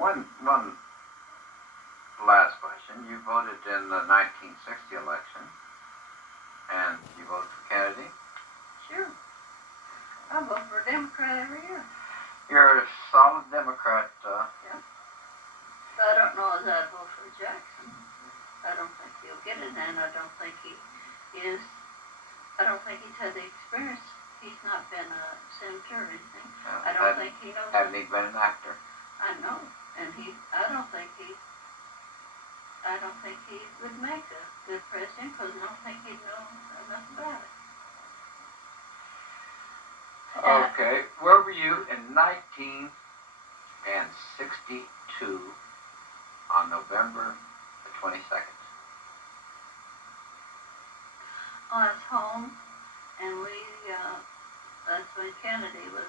One last question. You voted in the 1960 election, and you voted for Kennedy? Sure. I vote for a Democrat every year. You're a solid Democrat. Yeah. But I don't know as I'd vote for Jackson. I don't think he'll get it, and I don't think he is. I don't think he's had the experience. He's not been a senator or anything. I don't think he knows. Haven't he been an actor? I know, and I don't think he would make a good president because I don't think he'd know enough about it. Okay, where were you in 1962 on November the 22nd? I was home, and that's when Kennedy was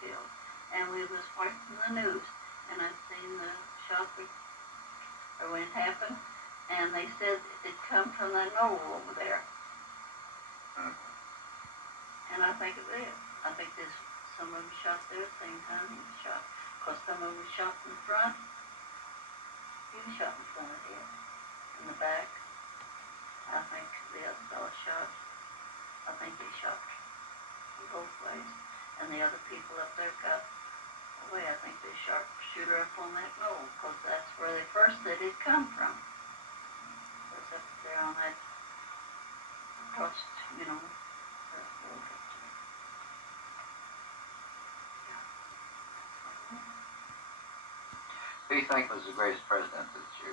killed, and we was watching the news, and I seen the shot or when it happened, and they said it come from that knoll over there. And I think it did. I think some of them shot there at the same time he was shot. Because some of them was shot in the front. He was shot in the front of the head. In the back. I think the other fellow shot. I think they shot both ways. And the other people up there got away. I think they shoot her up on that knoll. Because that's where they first said it come from. It was up there on that across, Who do you think was the greatest president that you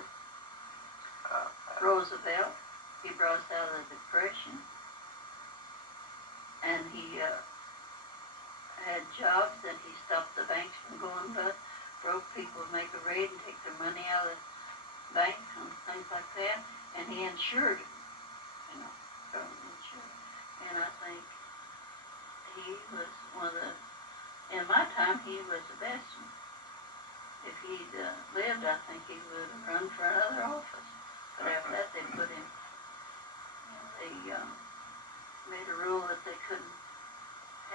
Roosevelt. He brought us out of the Depression. And he had jobs, and he stopped the banks from going bust. Broke people would make a raid and take their money out of the bank and things like that. And he insured it. Government insured. And I think he was one of the, in my time, he was the best one. If he'd lived, I think he would have run for another office. But after that, they put him, they made a rule that they couldn't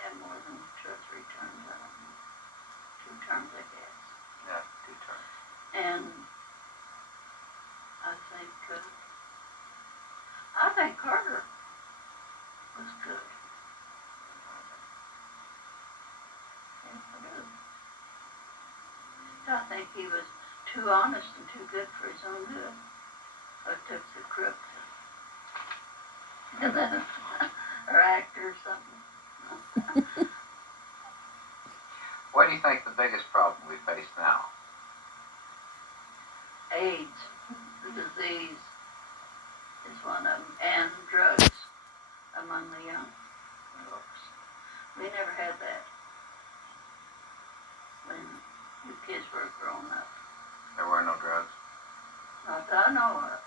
have more than 2 or 3 terms. I don't know. 2 terms, I guess. Yeah, 2 terms. And I think Carter was good. Yes, I do. I think he was too honest and too good for his own good. Or took the crook. Or actor or something. What do you think the biggest problem we face now? AIDS, the disease, is one of them, and drugs among the young folks. We never had that when the kids were growing up. There were no drugs? Not that I know of.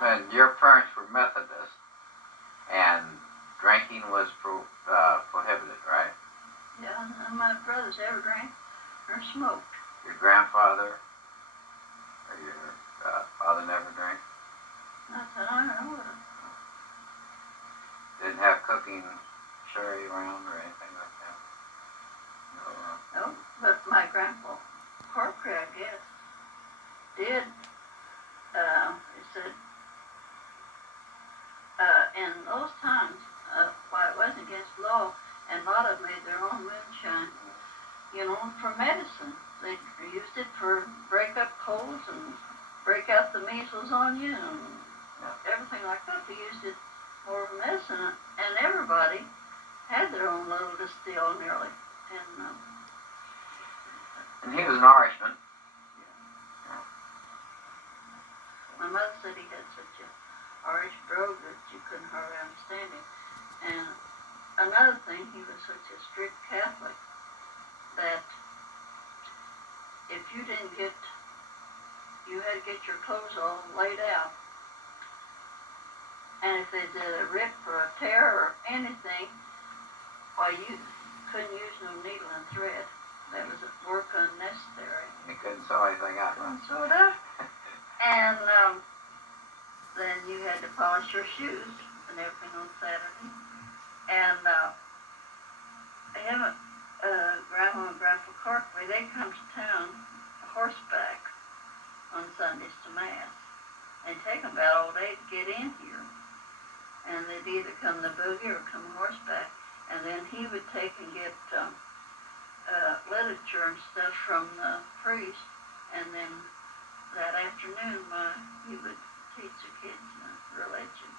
And your parents were Methodist, and drinking was prohibited, right? Yeah, none of my brothers ever drank or smoked. Your grandfather or your father never drank? Not that I know of. Didn't have cooking sherry around or anything like that? No, but my grandpa, Corcoran, I guess, did. He said, in those times, while it wasn't against law, and a lot of them made their own moonshine, for medicine. They used it for break up colds and break out the measles on you and everything like that. They used it for medicine, and everybody had their own little distill nearly. And he was an Irishman. My mother said he had such a Irish brogue that you couldn't hardly understand him. And another thing, he was such a strict Catholic that if you didn't you had to get your clothes all laid out. And if they did a rip or a tear or anything, why, you couldn't use no needle and thread. That was work unnecessary. You couldn't sew anything out. Couldn't sew it up. And then you had to polish your shoes and everything on Saturday. And they'd either come the buggy or come horseback, and then he would take and get literature and stuff from the priest, and then that afternoon he would teach the kids religion.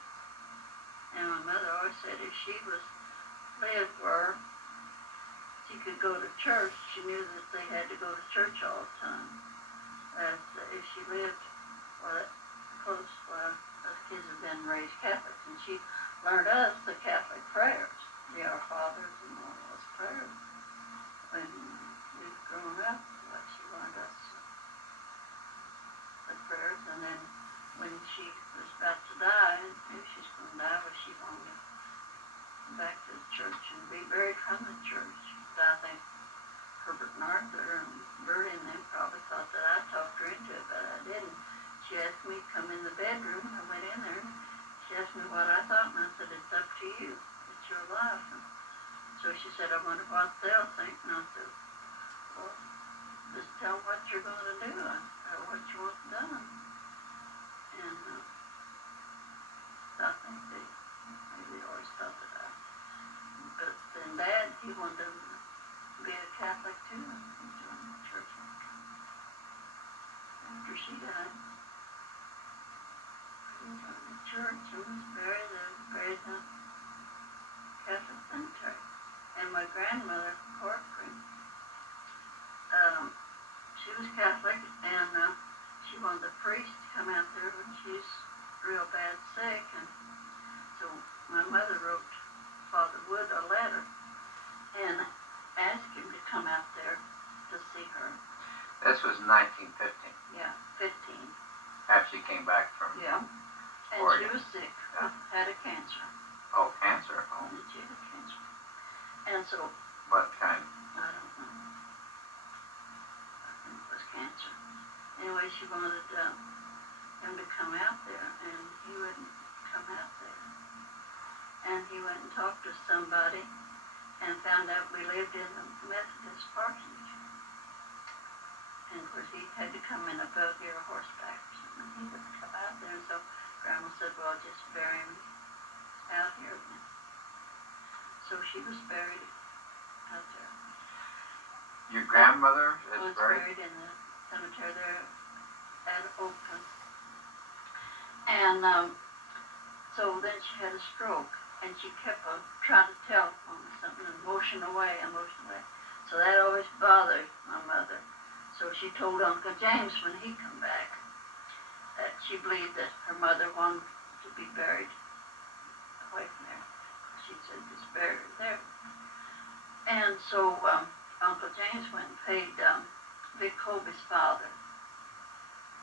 And my mother always said if she lived where she could go to church, she knew that they had to go to church all the time. That if she lived close, those kids had been raised Catholics, and she learned us the Catholic prayers, the Our Fathers and all those prayers. When we were growing up, she learned us the prayers, and then when she was about to die, and knew she was going to die, but she wanted to go back to the church and be buried from the church. But I think Herbert and Arthur and Bertie and them probably thought that I talked her into it, but I didn't. She asked me to come in the bedroom, and I went in there, and she asked me what I thought, and I said, it's up to you. It's your life. And so she said, I wonder what they'll think. And I said, well, just tell them what you're going to do, or what you want done. And I think they maybe always thought that but then Dad, he wanted to be a Catholic too, and he joined the church after she died. He joined the church and was buried in the Catholic cemetery. And my grandmother, Corcoran, she was Catholic, and she wanted the priest to come out there when she's real bad sick, and so my mother wrote Father Wood a letter and asked him to come out there to see her. This was 1915. Yeah, 15. After she came back from Yeah, and Oregon. she was sick, had a cancer. Oh, cancer. Oh. And she had cancer. And so, What kind? I don't know. I think it was cancer. Anyway, she wanted him to come out there, and he wouldn't come out there. And he went and talked to somebody and found out we lived in the Methodist parsonage. And of course, he had to come in a buggy or horseback or something. He wouldn't come out there, and so Grandma said, well, just bury him out here. So she was buried out there. Your grandmother was is buried? In the cemetery there at Oakland. And so then she had a stroke, and she kept on trying to telephone or something and motion away. So that always bothered my mother. So she told Uncle James when he come back that she believed that her mother wanted to be buried away from there. She said, just bury her there. And so Uncle James went and paid Vic Colby's father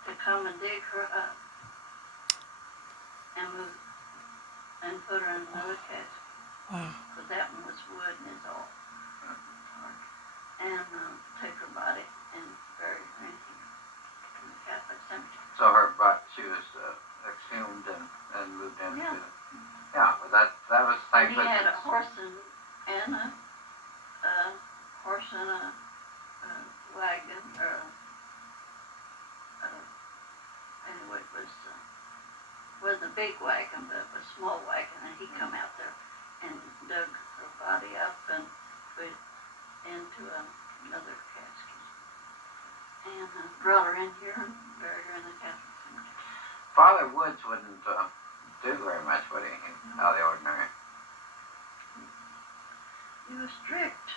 to come and dig her up and move and put her in another casket. Because that one was wood and it's all hard. And take her body and bury her in here in the Catholic cemetery. So she was exhumed and moved into well, that was the And he had a horse and a wagon, or anyway, it wasn't a big wagon, but a small wagon, and he come out there and dug her body up and put it into another casket, and brought her in here and buried her in the Catholic cemetery. Father Woods wouldn't do very much, would he? Out of the ordinary. He was strict,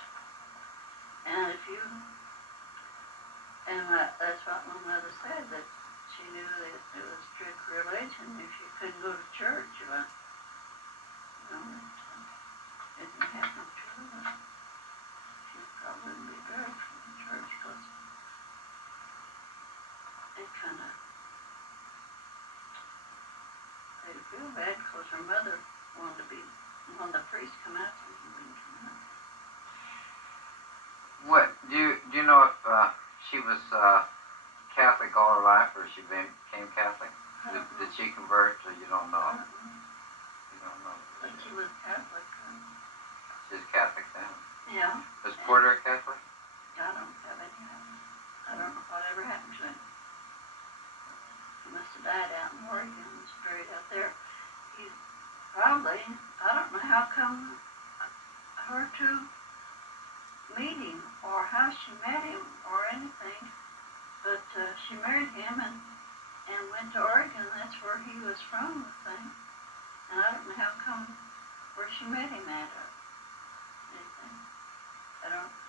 and that's what my mother said, that she knew that it was strict religion. If you couldn't go to church, it didn't happen to her. She probably wouldn't be buried from the church, because it kind of made her feel bad, because her mother wanted the priest come out, and he wouldn't come out. What do you know if she was Catholic all her life, or she became Catholic? Did she convert, or you don't know? You don't know. But she was Catholic. She's Catholic then. Yeah. Was Porter Catholic? I don't have any idea. I don't know whatever happened to him. He must have died out in Oregon and was buried out there. Probably. I don't know how come her two meet him or how she met him or anything. But she married him and went to Oregon. That's where he was from, I think. And I don't know how come where she met him at or anything. I don't